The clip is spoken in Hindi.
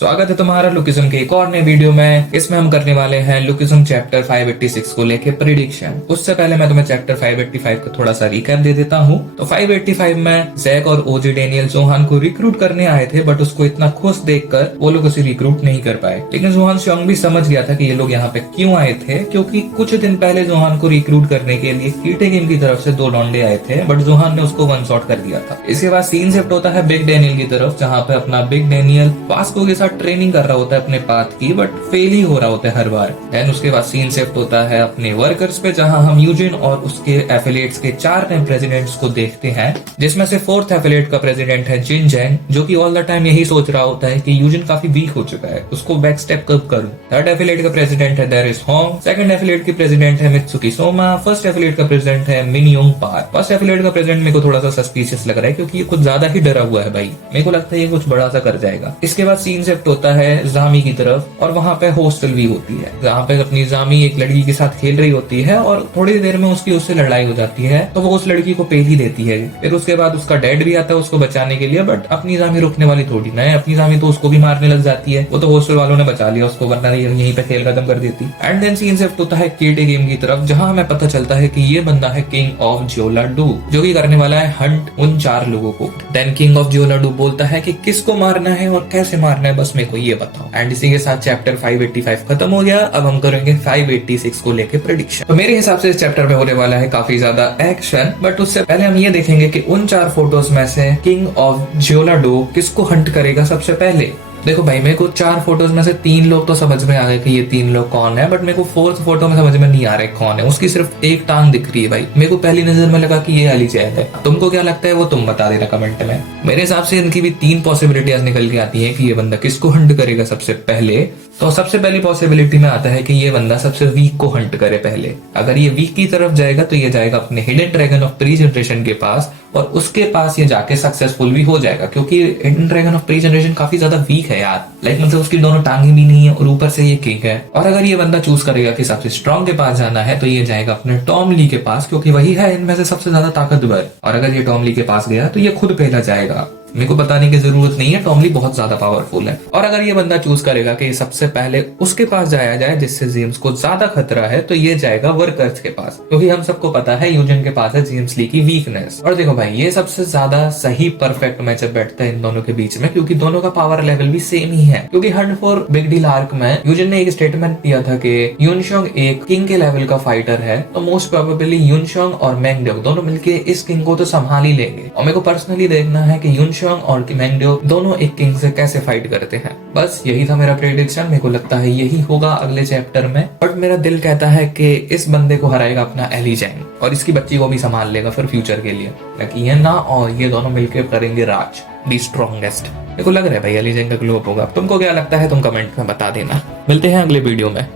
स्वागत है तुम्हारा लुकिज्म के एक और नए वीडियो में। इसमें हम करने वाले हैं लुकिज्म चैप्टर 586 को लेके प्रिडिक्शन। उससे पहले मैं तुम्हें चैप्टर 585 का थोड़ा सा रिकैप दे देता हूँ। तो 585 में जैक और ओजी डेनियल जोहान को रिक्रूट करने आए थे, बट उसको इतना खुश देखकर वो लोग उसे रिक्रूट नहीं कर पाए। लेकिन जोहान शोंग भी समझ गया था कि ये लोग यहाँ पे क्यों आए थे, क्योंकि कुछ दिन पहले जोहान को रिक्रूट करने के लिए कीटे गेम की तरफ से 2 लौंडे आए थे, बट जोहान ने उसको वन शॉट कर दिया था। इसके बाद सीन शिफ्ट होता है बिग डेनियल की तरफ, जहाँ पे अपना बिग डेनियल वास्को के साथ ट्रेनिंग कर रहा होता है अपने पाथ की, बट फेल ही हो रहा होता है हर बार। देन उसके बाद सीन शिफ्ट होता है अपने वर्कर्स पे, जहां हम यूजिन और उसके एफिलिएट्स के 4 नए प्रेसिडेंट्स को देखते हैं, जिसमें से 4th एफिलिएट का प्रेसिडेंट है जिन जैंग, जो कि ऑल द टाइम यही सोच रहा होता है कि यूजिन काफी वीक हो चुका है, उसको बैक स्टेप कब करूं। 3rd एफिलिएट का प्रेसिडेंट है देरिस होंग, 2nd एफिलिएट की प्रेसिडेंट है मित्सुकी सोमा, 1st एफिलिएट का प्रेसिडेंट है मिनयोंग पार। 1st एफिलिएट का प्रेसिडेंट मेरे को थोड़ा सा सस्पिशियस लग रहा है, क्योंकि ये कुछ ज्यादा ही डरा हुआ है भाई। मेरे को लगता है ये कुछ बड़ा सा कर जाएगा। इसके बाद सीन शिफ्ट होता है जामी की तरफ, और वहां पे हॉस्टल भी होती है, जहाँ पे अपनी जामी एक लड़की के साथ खेल रही होती है और थोड़ी देर में उसकी उससे लड़ाई हो जाती है, तो वो उस लड़की को पेल ही देती है। फिर उसके बाद उसका डैड भी आता है उसको बचाने के लिए, बट अपनी जामी रुकने वाली थोड़ी ना है। अपनी जामी तो उसको भी मारने लग जाती है। वो तो हॉस्टल वालों ने बचा लिया उसको, वरना यहीं पे खेल खत्म कर देती। एंड देन सीन शिफ्ट होता है कीटे गेम की तरफ, जहाँ हमें पता चलता है कि ये बंदा है किंग ऑफ जियोलाडू, जो कि करने वाला है हंट उन 4 लोगों को। देन किंग ऑफ जियोलाडू बोलता है कि किसको मारना है और कैसे मारना है, बस मेरे को ये बताओ। एंड इसी के साथ चैप्टर 585 खत्म हो गया। अब हम करेंगे 586 को लेके प्रेडिक्शन। तो मेरे हिसाब से इस चैप्टर में होने वाला है काफी ज्यादा एक्शन, बट उससे पहले हम ये देखेंगे कि उन 4 फोटोज में से किंग ऑफ जियोलाडो किसको हंट करेगा सबसे पहले। देखो भाई, मेरे को 4 फोटोज में से 3 लोग तो समझ में आ गए कि ये 3 लोग कौन है, बट मेरे को 4th फोटो में समझ में नहीं आ रहा है कौन है। उसकी सिर्फ एक टांग दिख रही है भाई। मेरे को पहली नजर में लगा कि ये अली जैद है। तुमको क्या लगता है वो तुम बता देना कमेंट में। मेरे हिसाब से इनकी भी 3 पॉसिबिलिटीज निकल के आती है कि ये बंदा किसको हंट करेगा सबसे पहले। तो सबसे पहली पॉसिबिलिटी में आता है कि ये बंदा सबसे वीक को हंट करे पहले। अगर ये वीक की तरफ जाएगा तो ये जाएगा अपने hidden dragon of pre generation के पास, और उसके पास ये जाके सक्सेसफुल भी हो जाएगा, क्योंकि hidden dragon of pre generation काफी ज्यादा वीक है यार। लाइक मतलब उसकी दोनों टांगे भी नहीं है और ऊपर से ये किंग है। और अगर ये बंदा चूज करेगा कि सबसे स्ट्रॉन्ग के पास जाना है, तो ये जाएगा अपने टॉम ली के पास, क्योंकि वही है इनमें से सबसे ज्यादा ताकतवर। और अगर ये टॉम ली के पास गया तो ये खुद पहला जाएगा। मेरे को बताने की जरूरत नहीं है, टॉम ली बहुत ज्यादा पावरफुल है। और अगर ये बंदा चूज करेगा कि सबसे पहले उसके पास जाया जाए जिससे जेम्स को ज्यादा खतरा है, तो ये जाएगा वर्कर्स के पास, क्योंकि हम सबको पता है यूजिन के पास है जेम्स ली की वीकनेस। और देखो भाई, ये सबसे ज्यादा सही परफेक्ट मैचअप बैठता है इन दोनों के बीच में, क्योंकि दोनों का पावर लेवल भी सेम ही है। क्योंकि Hunt for big deal arc में यूजिन ने एक स्टेटमेंट दिया था कि युनशोंग एक किंग के लेवल का फाइटर है, तो मोस्ट प्रोबेबली युनशोंग और मैंगड्यो दोनों मिलके इस किंग को तो संभाल ही लेंगे। और मेरे को पर्सनली देखना है कि युनशोंग और मैंगड्यो दोनों एक किंग से कैसे फाइट करते हैं। बस यही था मेरा प्रेडिक्शन। मेरे को लगता है यही होगा अगले चैप्टर में, बट मेरा दिल कहता है कि इस बंदे को हराएगा अपना एली जैंग, और इसकी बच्ची को भी संभाल लेगा फिर फ्यूचर के लिए। ताकि ये ना और ये दोनों मिलकर करेंगे राज, दी स्ट्रॉन्गेस्ट। मेरे को लग रहा है भाई एली जैंग का ग्लो अप होगा। तुमको क्या लगता है तुम कमेंट में बता देना। मिलते हैं अगले वीडियो में।